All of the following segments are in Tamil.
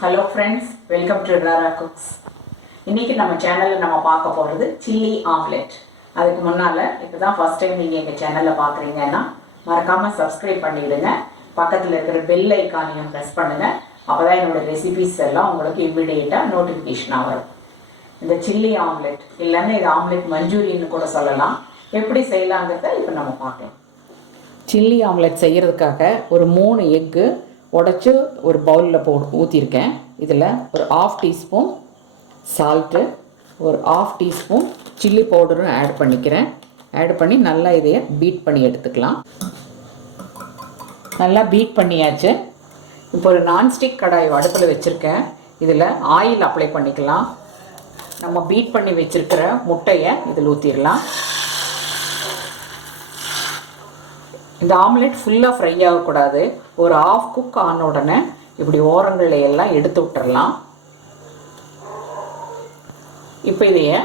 Hello friends, welcome to RARA Cooks. இன்னைக்கு நம்ம சேனல்ல நம்ம பார்க்க போறது சில்லி ஆம்லெட். அதுக்கு முன்னால இப்பதான் ஃபர்ஸ்ட் டைம் நீங்க எங்க சேனல்ல பாக்குறீங்கன்னா மறக்காம Subscribe பண்ணிடுங்க. பக்கத்துல இருக்கிற பெல் ஐகானையும் பிரஸ் பண்ணுங்க. அப்பதான் என்னோட ரெசிபீஸ் எல்லாம் உங்களுக்கு இமிடியேட்டா நோட்டிஃபிகேஷனா வரும். இந்த சில்லி ஆம்லெட் இல்லன்னா இது ஆம்லெட் மஞ்சூரியன் கூட சொல்லலாம். எப்படி செய்யலாம்ங்கறத இப்போ நம்ம பார்க்கலாம். சில்லி ஆம்லெட் செய்யறதுக்காக ஒரு 3 எக் உடைச்சு ஒரு பவுலில் ஊற்றிருக்கேன். இதில் ஒரு 1/2 டீஸ்பூன் சால்ட்டு, ஒரு 1/2 டீஸ்பூன் சில்லி பவுடரும் ஆட் பண்ணிக்கிறேன். ஆட் பண்ணி நல்லா இதையை பீட் பண்ணி எடுத்துக்கலாம். நல்லா பீட் பண்ணியாச்சு. இப்போ ஒரு நான்ஸ்டிக் கடாய் அடுப்பில் வச்சுருக்கேன். இதில் ஆயில் அப்ளை பண்ணிக்கலாம். நம்ம பீட் பண்ணி வச்சுருக்கிற முட்டையை இதில் ஊற்றிடலாம். இந்த ஆம்லெட் ஃபுல்லாக ஃப்ரை ஆகக்கூடாது. ஒரு 1/2 குக் ஆன உடனே இப்படி ஓரங்களை எல்லாம் எடுத்து விட்டுறலாம். இப்போ இதைய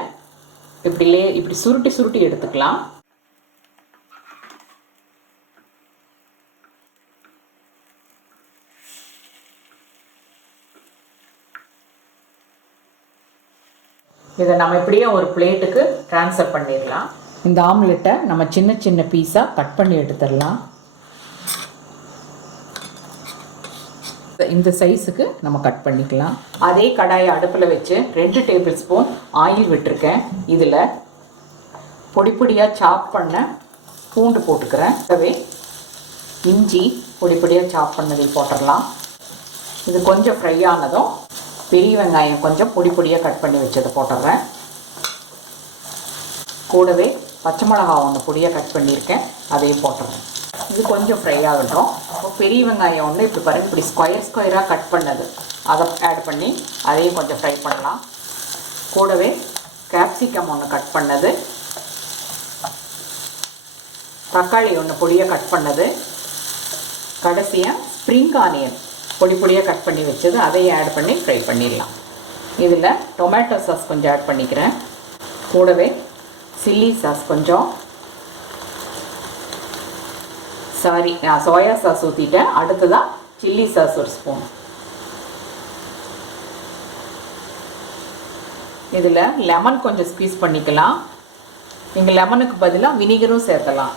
இப்படி சுருட்டி சுருட்டி எடுத்துக்கலாம். இதை நம்ம இப்படியே ஒரு பிளேட்டுக்கு ட்ரான்ஸ்ஃபர் பண்ணிடலாம். இந்த ஆம்லெட்டை நம்ம சின்ன சின்ன பீஸாக கட் பண்ணி எடுத்துடலாம். இந்த சைஸுக்கு நம்ம கட் பண்ணிக்கலாம். அதே கடாயை அடுப்பில் வச்சு 2 டேபிள் ஸ்பூன் ஆயில் விட்டுருக்கேன். இதில் பொடிப்பொடியாக சாப் பண்ண பூண்டு போட்டுக்கிறேன். அதுவே இஞ்சி பொடிப்பொடியாக சாப் பண்ணதை போட்டுடலாம். இது கொஞ்சம் ஃப்ரை ஆனதும் பெரிய வெங்காயம் கொஞ்சம் பொடிப்பொடியாக கட் பண்ணி வச்சதை போட்டுடுறேன். கூடவே பச்சை மிளகா ஒன்று பொடியாக கட் பண்ணியிருக்கேன், அதையும் போட்டுறேன். இது கொஞ்சம் ஃப்ரை ஆகட்டும். இப்போ பெரிய வெங்காயம் ஒன்று இப்படி பாருங்கள், இப்படி ஸ்கொயராக கட் பண்ணது அதை ஆட் பண்ணி அதையும் கொஞ்சம் ஃப்ரை பண்ணலாம். கூடவே கேப்சிகம் ஒன்று கட் பண்ணது, தக்காளி ஒன்று பொடியாக கட் பண்ணது, கடைசியாக ஸ்ப்ரிங் ஆனியன் பொடியாக கட் பண்ணி வச்சது அதையும் ஆட் பண்ணி ஃப்ரை பண்ணிடலாம். இதில் டொமேட்டோ சாஸ் கொஞ்சம் ஆட் பண்ணிக்கிறேன். கூடவே சில்லி சாஸ் கொஞ்சம், சோயா சாஸ் ஊற்றிட்டேன். அடுத்ததாக சில்லி சாஸ் ஒரு ஸ்பூன். இதில் லெமன் கொஞ்சம் ஸ்க்வீஸ் பண்ணிக்கலாம். நீங்கள் லெமனுக்கு பதிலாக வினிகரும் சேர்க்கலாம்.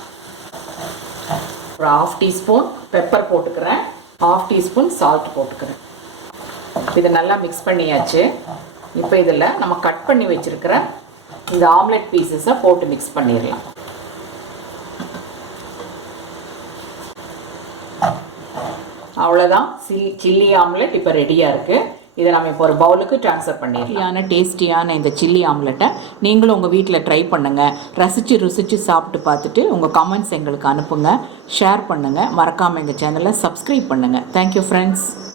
ஒரு 1/2 டீஸ்பூன் பெப்பர் போட்டுக்கிறேன், 1/2 டீஸ்பூன் சால்ட் போட்டுக்கிறேன். இதை நல்லா மிக்ஸ் பண்ணியாச்சு. இப்போ இதில் நம்ம கட் பண்ணி வச்சுருக்கிற இந்த ஆம்லெட் பீசஸை போட்டு மிக்ஸ் பண்ணிடலாம். அவ்வளோதான், சில்லி ஆம்லெட் இப்போ ரெடியாக இருக்குது. இதை நம்ம இப்போ ஒரு பவுலுக்கு ட்ரான்ஸ்ஃபர் பண்ணிடலாம். டேஸ்டியான இந்த சில்லி ஆம்லெட்டை நீங்களும் உங்கள் வீட்டில் ட்ரை பண்ணுங்கள். ருசித்து சாப்பிட்டு பார்த்துட்டு உங்கள் கமெண்ட்ஸ் எங்களுக்கு அனுப்புங்க, ஷேர் பண்ணுங்கள். மறக்காமல் எங்கள் சேனலை சப்ஸ்கிரைப் பண்ணுங்கள். Thank you friends.